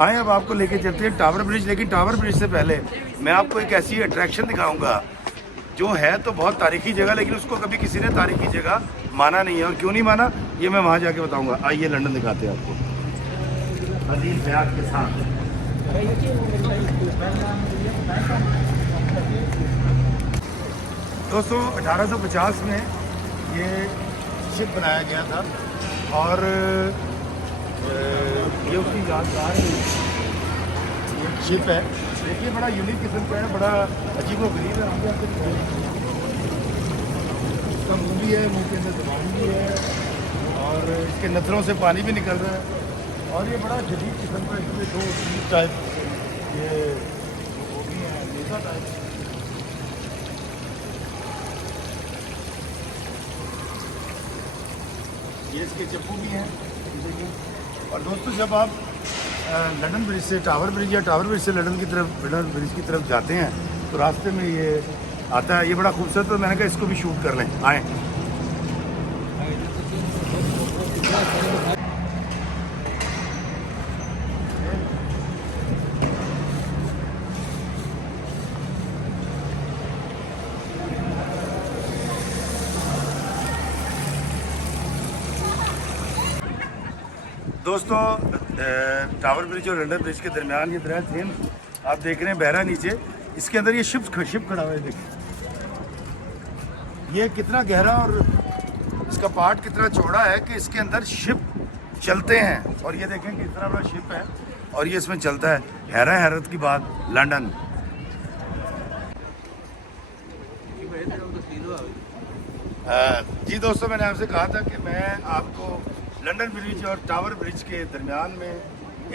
आए अब आपको लेके चलते हैं टावर ब्रिज। लेकिन टावर ब्रिज से पहले मैं आपको एक ऐसी अट्रैक्शन दिखाऊंगा जो है तो बहुत तारीखी जगह, लेकिन उसको कभी किसी ने तारीखी जगह माना नहीं है। और क्यों नहीं माना ये मैं वहाँ जाके बताऊंगा। आइए लंदन दिखाते हैं आपको अजीज बयान के साथ। दोस्तों 1850 में ये शिप बनाया गया था और ये उसकी यादगार ये शिप है। देखिए बड़ा यूनिक किस्म का है, बड़ा अजीब व गरीब है। इसका मुँह भी है, मुँह के अंदर जबान भी है और इसके नथरों से पानी भी निकल रहा है। और ये बड़ा जदीद किस्म का, इसमें दो टाइप ये वो भी है, नेता टाइप। ये इसके चप्पू भी हैं। और दोस्तों जब आप लंदन ब्रिज से टावर ब्रिज या टावर ब्रिज से लंदन ब्रिज की तरफ जाते हैं तो रास्ते में ये आता है। ये बड़ा खूबसूरत, तो मैंने कहा इसको भी शूट कर लें। आए दोस्तों टावर ब्रिज और लंदन ब्रिज के दरमियान ये दरिया थेम्स आप देख रहे हैं बहरा नीचे। इसके अंदर ये शिप खड़ा हुआ है। देखिए ये कितना गहरा और इसका पार्ट कितना चौड़ा है कि इसके अंदर शिप चलते हैं। और ये देखें कि इतना बड़ा शिप है और ये इसमें चलता है। हैरत की बात लंदन। जी दोस्तों मैंने आपसे कहा था कि मैं आपको लंदन ब्रिज और टावर ब्रिज के दरमियान में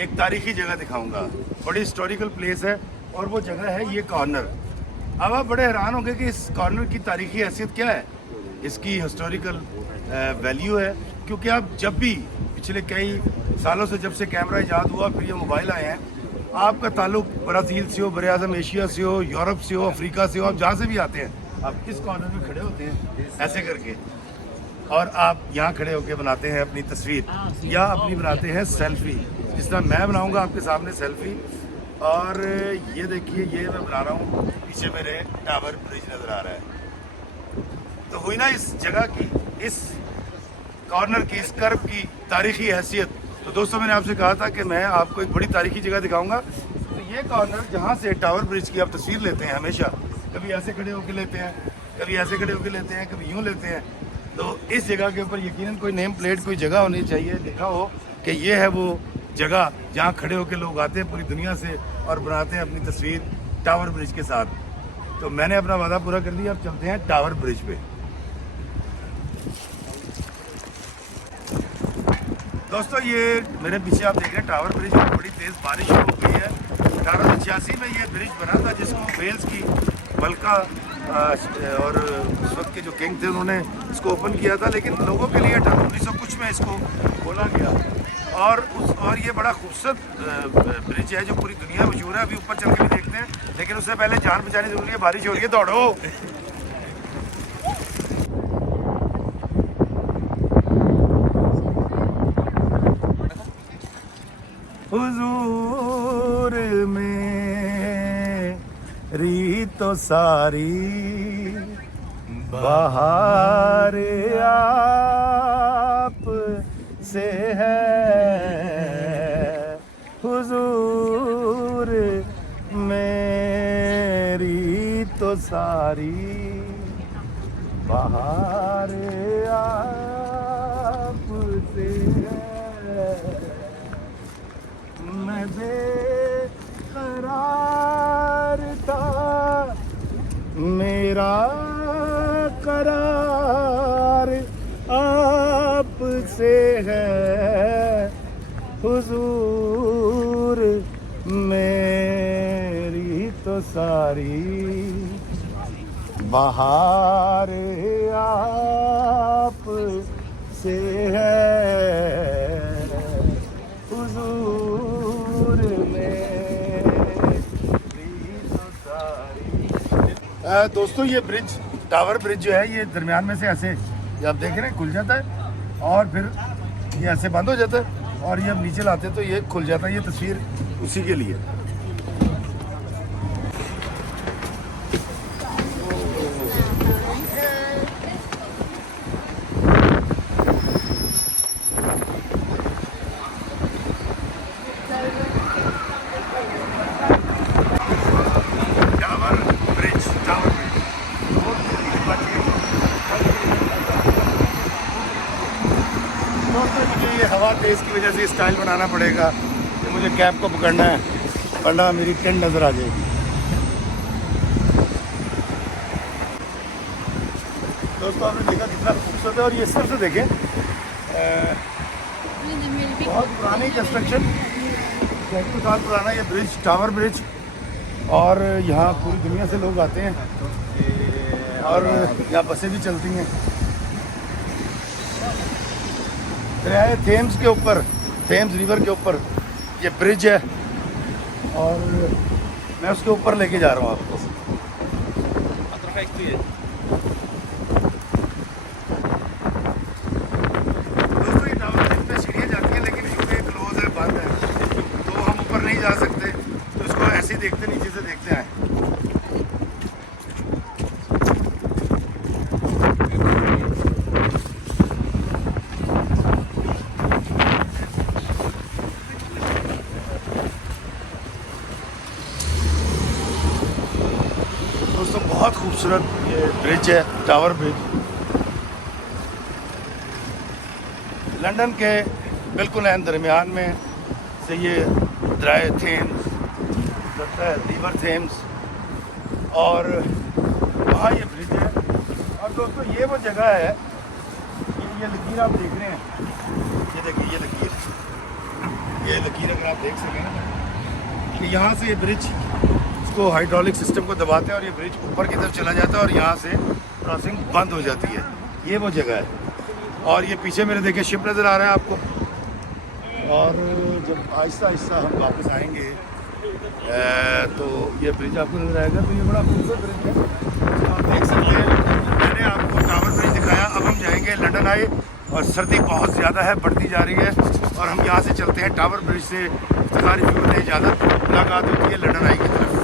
एक तारीखी जगह दिखाऊंगा। बड़ी हिस्टोरिकल प्लेस है और वो जगह है ये कॉर्नर। अब आप बड़े हैरान होंगे कि इस कॉर्नर की तारीखी हैसियत क्या है, इसकी हिस्टोरिकल वैल्यू है। क्योंकि आप जब भी पिछले कई सालों से जब से कैमरा ईजाद हुआ फिर ये मोबाइल आए हैं, आपका ताल्लुक ब्राज़ील से हो, बरे-आज़म एशिया से हो, यूरोप से हो, अफ्रीका से हो, आप जहाँ से भी आते हैं आप इस कॉर्नर में खड़े होते हैं ऐसे करके और आप यहाँ खड़े होकर बनाते हैं अपनी तस्वीर या अपनी बनाते हैं सेल्फी। जिस तरह मैं बनाऊंगा आपके सामने सेल्फी। और ये देखिए ये मैं बना रहा हूँ, पीछे मेरे टावर ब्रिज नज़र आ रहा है। तो हुई ना इस जगह की, इस कॉर्नर की, इस कर्व की तारीखी हैसियत। तो दोस्तों मैंने आपसे कहा था कि मैं आपको एक बड़ी तारीखी जगह दिखाऊंगा। तो ये कॉर्नर जहाँ से टावर ब्रिज की आप तस्वीर लेते हैं हमेशा, कभी ऐसे खड़े होकर लेते हैं, कभी ऐसे खड़े होकर लेते हैं, कभी यूँ लेते हैं। तो इस जगह के ऊपर यकीनन कोई नेम प्लेट, कोई जगह होनी चाहिए, लिखा हो कि ये है वो जगह जहाँ खड़े होकर लोग आते हैं पूरी दुनिया से और बनाते हैं अपनी तस्वीर टावर ब्रिज के साथ। तो मैंने अपना वादा पूरा कर दिया। अब चलते हैं टावर ब्रिज पे। दोस्तों ये मेरे पीछे आप देख रहे हैं टावर ब्रिज में बड़ी तेज़ बारिश हो गई है। 1886 में ये ब्रिज बना था जिसको वेल्स की मलका और उस वक्त के जो किंग थे उन्होंने इसको ओपन किया था। लेकिन लोगों के लिए 1900 कुछ में इसको खोला गया। और ये बड़ा खूबसूरत ब्रिज है जो पूरी दुनिया में मशहूर है। अभी ऊपर चल के भी देखते हैं, लेकिन उससे पहले जान बचानी जरूरी है। बारिश हो रही है, दौड़ो। हुजूर में री तो सारी बहार आप से है, हुजूर मेरी तो सारी बहार आप से है। मैं बेकरार था, मेरा करार आपसे है, हुजूर मेरी तो सारी बहार आप से है, हुजूर मेरी तो सारी। दोस्तों ये ब्रिज, टावर ब्रिज जो है ये दरमियान में से ऐसे आप देख रहे हैं खुल जाता है और फिर ये ऐसे बंद हो जाता है और ये अब नीचे लाते तो ये खुल जाता है। ये तस्वीर उसी के लिए। ये हवा तेज़ की वजह से स्टाइल बनाना पड़ेगा कि मुझे कैप को पकड़ना है, वरना मेरी टेंट नज़र आ जाएगी। दोस्तों आपने देखा कितना खूबसूरत है। और ये सिर्फ से देखें बहुत पुरानी कंस्ट्रक्शन, सैकड़ों साल पुराना ये ब्रिज, टावर ब्रिज। और यहाँ पूरी दुनिया से लोग आते हैं और यहाँ बसें भी चलती हैं। दरियाए थेम्स के ऊपर, थेम्स रिवर के ऊपर ये ब्रिज है और मैं उसके ऊपर लेके जा रहा हूँ आपको। दोस्तों ये टावर ब्रिज पे सीढ़ियाँ जाती हैं, लेकिन क्योंकि क्लोज है, बंद है, तो हम ऊपर नहीं जा सकते। तो इसको ऐसे ही देखते, नीचे से देखते हैं। दोस्तों बहुत खूबसूरत ये ब्रिज है, टावर ब्रिज। लंदन के बिल्कुल एन दरमियान में से ये दरियाए थेम्स चलता है, रिवर थेम्स, और वहाँ ये ब्रिज है। और दोस्तों ये वो जगह है, ये लकीर आप देख रहे हैं, ये देखिए ये लकीर अगर आप देख सकें ना, कि यहाँ से ये ब्रिज को हाइड्रोलिक सिस्टम को दबाते हैं और ये ब्रिज ऊपर की तरफ चला जाता है और यहाँ से क्रॉसिंग बंद हो जाती है। ये वो जगह है। और ये पीछे मेरे देखिए शिप नज़र आ रहा है आपको। और जब आहिस्ता आहिस्ता हम वापस आएंगे तो ये ब्रिज आपको नज़र आएगा। तो ये बड़ा खूबसूरत ब्रिज है, आप देख सकते हैं। मैंने आपको टावर ब्रिज दिखाया। अब हम जाएंगे लंदन आई, और सर्दी बहुत ज़्यादा है, बढ़ती जा रही है, और हम यहाँ से चलते हैं टावर ब्रिज से। इंतज़ार की इजाज़त, मुलाकात होती है लंदन आई की तरफ।